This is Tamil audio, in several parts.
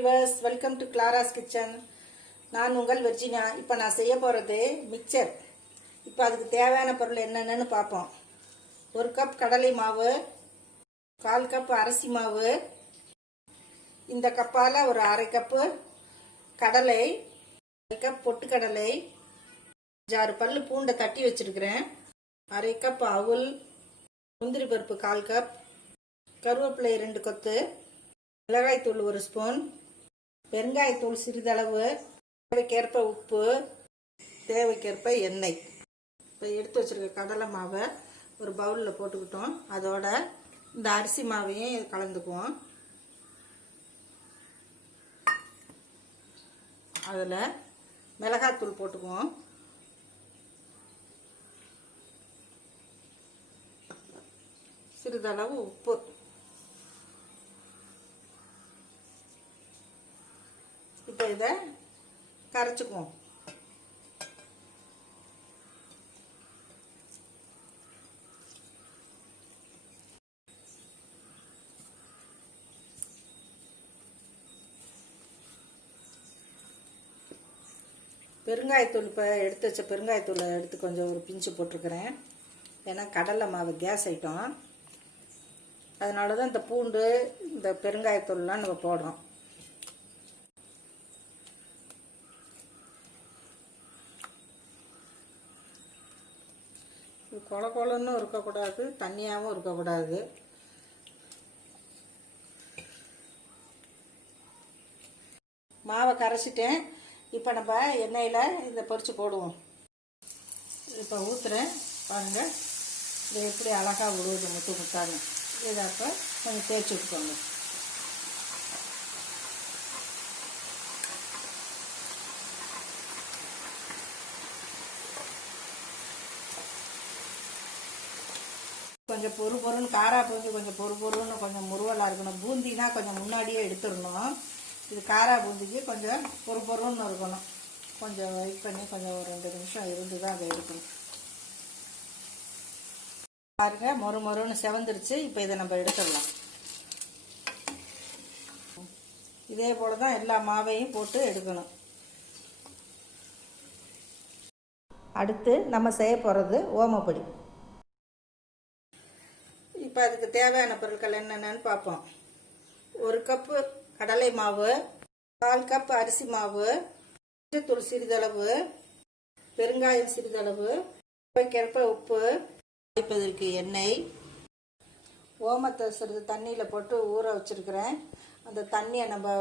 Viewers, welcome to Clara's kitchen. நான் உங்கள் வெர்ஜினியா. இப்போ நான் செய்ய போகிறது மிக்சர். இப்போ அதுக்கு தேவையான பொருள் என்னென்னு பார்ப்போம். 1 கப் கடலை மாவு, 1/4 கப் அரிசி மாவு, இந்த கப்பால் ஒரு 1/2 கப்பு கடலை, 1 கப் பொட்டுக்கடலை, 6 பல்லு பூண்டை தட்டி வச்சிருக்கிறேன், 1/2 கப் அவுல், முந்திரி பருப்பு 1/4 கப், கருவேப்பிலை 2 கொத்து, மிளகாய்த்தூள் 1 ஸ்பூன், பெருங்காயத்தூள் சிறிதளவு, தேவைக்கேற்ப உப்பு, தேவைக்கேற்ப எண்ணெய். இப்போ எடுத்து வச்சிருக்க கடலை மாவை ஒரு பவுலில் போட்டுக்கிட்டோம். அதோட இந்த அரிசி மாவையும் கலந்துக்குவோம். அதில் மிளகாய்த்தூள் போட்டுக்குவோம். சிறிதளவு உப்பு. இப்போ இதை கரைச்சிக்குவோம். பெருங்காயத்தூள் இப்போ எடுத்து வச்ச பெருங்காயத்தூளை எடுத்து கொஞ்சம் ஒரு பிஞ்சு போட்டிருக்கிறேன். ஏன்னா கடலை மாவு கேஸ் ஐட்டம், அதனால தான் இந்த பூண்டு இந்த பெருங்காயத்தூள்லாம் நம்ம போடுறோம். கொல கொலன்னு இருக்கக்கூடாது, தண்ணியாகவும் இருக்கக்கூடாது. மாவை கரைச்சிட்டேன். இப்போ நம்ம எண்ணெயில் இதை பொரிச்சு போடுவோம். இப்போ ஊற்றுறேன் பாருங்கள். இது எப்படி அழகாக விடுவது முத்து முத்தாங்க. இதை அப்போ கொஞ்சம் தேய்ச்சி விட்டுக்கோங்க. கொஞ்சம் பொறுன்னு காரா பூந்தி கொஞ்சம் பொறுன்னு கொஞ்சம் முருவலாக இருக்கணும். பூந்தினா கொஞ்சம் முன்னாடியே எடுத்துடணும். இது காரா பூந்திக்கு கொஞ்சம் பொறுன்னு இருக்கணும். கொஞ்சம் வெயிட் பண்ணி கொஞ்சம் ஒரு 2 நிமிஷம் இருந்து தான் அதை எடுக்கணும். பாருங்க, மொறுன்னு செவந்துருச்சு. இப்போ இதை நம்ம எடுத்துடலாம். இதே போல தான் எல்லா மாவையும் போட்டு எடுக்கணும். அடுத்து நம்ம செய்ய போகிறது ஓமப்பொடி. இப்போ அதுக்கு தேவையான பொருட்கள் என்னென்னு பார்ப்போம். 1 கப்பு கடலை மாவு, 1/4 கப் அரிசி மாவு, மஞ்சத்தூள் சிறிதளவு, பெருங்காயம் சிறிதளவு, தேவைக்கேற்ப உப்பு, வைப்பதற்கு எண்ணெய், ஓமத்தை சிறிது தண்ணியில் போட்டு ஊற வச்சிருக்கிறேன். அந்த தண்ணியை நம்ம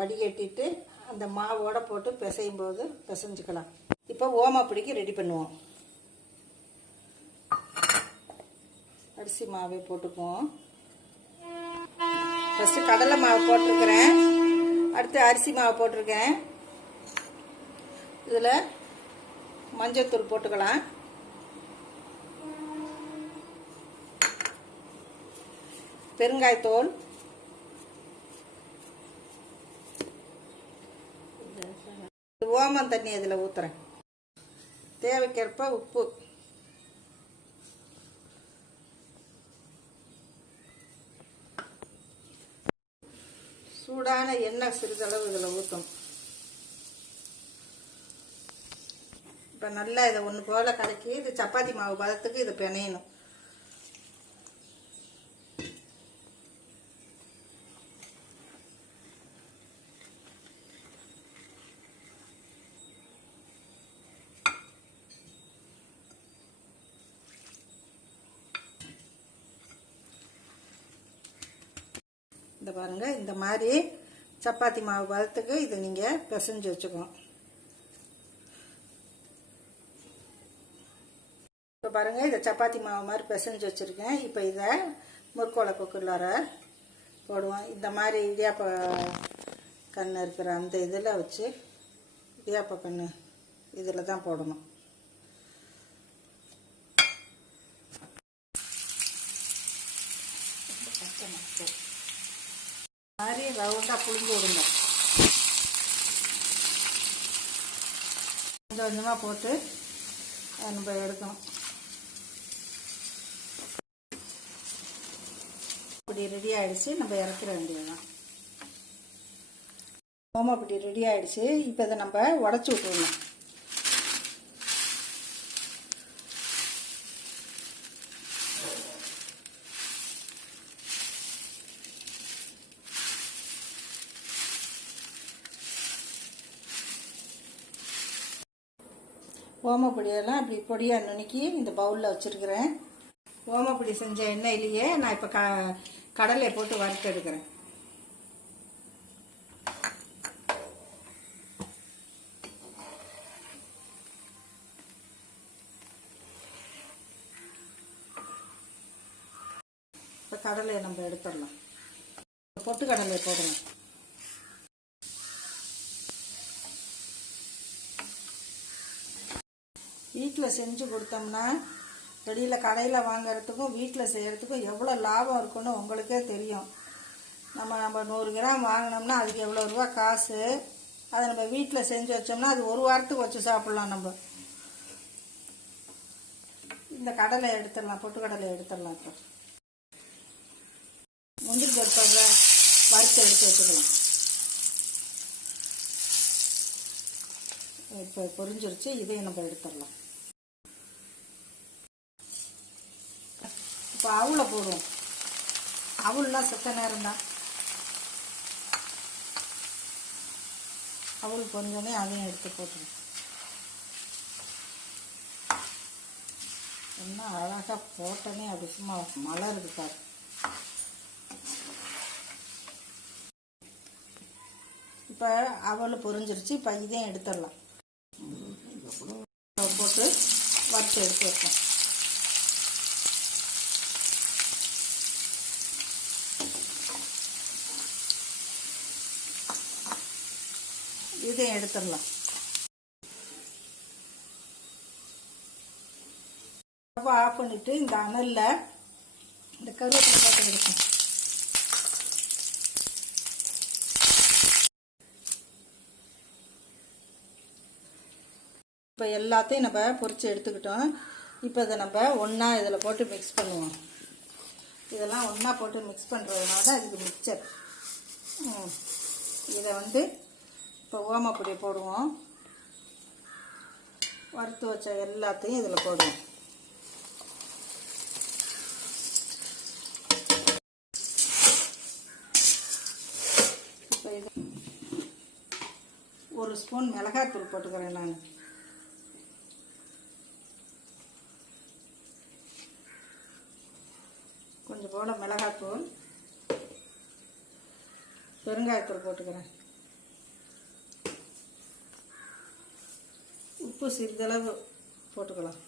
வடிகட்டிட்டு அந்த மாவோட போட்டு பிசையும் போது பிசைஞ்சுக்கலாம். இப்போ ஓமப்பொடிக்கு ரெடி பண்ணுவோம். அரிசி மாவை போட்டுக்குவோம். ஃபஸ்ட்டு கடலை மாவு போட்டிருக்கிறேன், அடுத்து அரிசி மாவு போட்டிருக்கேன். இதில் மஞ்சத்தூள் போட்டுக்கலாம், பெருங்காயத்தூள், ஓமம் தண்ணி இதில் ஊற்றுறேன், தேவைக்கேற்ப உப்பு, சூடான எண்ணெய் சிறிதளவு இதில் ஊற்றணும். இப்போ நல்லா இதை ஒன்று போல் கலக்கி இது சப்பாத்தி மாவு பதத்துக்கு இதை பிணையணும். இந்த பாருங்கள், இந்த மாதிரி சப்பாத்தி மாவு பதத்துக்கு இதை நீங்கள் பிசைஞ்சு வச்சுக்கணும். இப்போ பாருங்கள், இதை சப்பாத்தி மாவு மாதிரி பிசைஞ்சு வச்சுருக்கேன். இப்போ இதை முறுக்கோலை கொக்குள்ளார போடுவோம். இந்த மாதிரி இடியாப்ப கன்று இருக்கிற அந்த இதில் வச்சு இடியாப்ப கன்று இதில் தான் போடணும். மாதிரி ரவுண்டாக புளிஞ்சு விடுங்க. கொஞ்சம் கொஞ்சமாக போட்டு நம்ம எடுக்கணும். இப்படி ரெடி ஆகிடுச்சு. நம்ம இறக்கிற வேண்டியதுதான். ஓமப்பொடி ரெடி ஆயிடுச்சு. இப்போ இதை நம்ம உடச்சி விட்டுருணும். ஓமப்பொடியெல்லாம் இப்படி பொடியாக நுணுக்கி இந்த பவுலில் வச்சுருக்கிறேன். ஓமப்பொடி செஞ்ச எண்ணெயிலேயே நான் இப்போ கடலை போட்டு வறுத்து எடுக்கிறேன். இப்போ கடலையை நம்ம எடுத்துடலாம். பொட்டு கடலையை போடணும். வீட்டில் செஞ்சு கொடுத்தோம்னா வெளியில் கடையில் வாங்கிறதுக்கும் வீட்டில் செய்கிறதுக்கும் எவ்வளோ லாபம் இருக்குன்னு உங்களுக்கே தெரியும். நம்ம 100 கிராம் வாங்கினோம்னா அதுக்கு எவ்வளோ ரூபா காசு. அதை நம்ம வீட்டில் செஞ்சு வச்சோம்னா அது ஒரு வாரத்துக்கு வச்சு சாப்பிட்லாம். நம்ம இந்த கடலை எடுத்துடலாம், பொட்டு கடலை எடுத்துடலாம். இப்போ முந்திரி பருப்பை வறுத்து எடுத்து வச்சுக்கலாம். இப்போ பொரிஞ்சிருச்சு. இதையும் நம்ம எடுத்துடலாம். இப்போ அவுளை போடுவோம். அவுள்லாம் செத்த நேரம் தான். அவுள் பொரிஞ்சோடனே அதையும் எடுத்து போட்டுருவோம். என்ன அழகாக போட்டோன்னே அப்படி சும்மா மலருது பாரு. இப்போ அவள் பொரிஞ்சிருச்சு. இப்போ இதையும் எடுத்துடலாம். போட்டு வறுத்து எடுத்து வைப்போம். இதையும் எடுத்துடலாம். அப்போ ஆஃப் பண்ணிட்டு இந்த அனலில் இந்த கருவேப்பிலை போட்டு எடுப்போம். இப்போ எல்லாத்தையும் நம்ம பொரித்து எடுத்துக்கிட்டோம். இப்போ இதை நம்ம ஒன்றா இதில் போட்டு மிக்ஸ் பண்ணுவோம். இதெல்லாம் ஒன்றா போட்டு மிக்ஸ் பண்ணுறதுனால தான் இதுக்கு மிக்சர். இதை இப்போ ஓமப்பொடி போடுவோம். வறுத்து வச்ச எல்லாத்தையும் இதில் போடுவோம். இப்போ இது 1 ஸ்பூன் மிளகாய்த்தூள் போட்டுக்கிறேன் நான். கொஞ்சம் போல மிளகாய்த்தூள், பெருங்காயத்தூள் போட்டுக்கிறேன். உப்பு சிறிதளவு போட்டுக்கலாம்.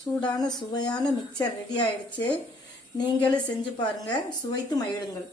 சூடான சுவையான மிக்சர் ரெடி ஆயிடுச்சு. நீங்களும் செஞ்சு பாருங்க, சுவைத்து மகிழுங்கள்.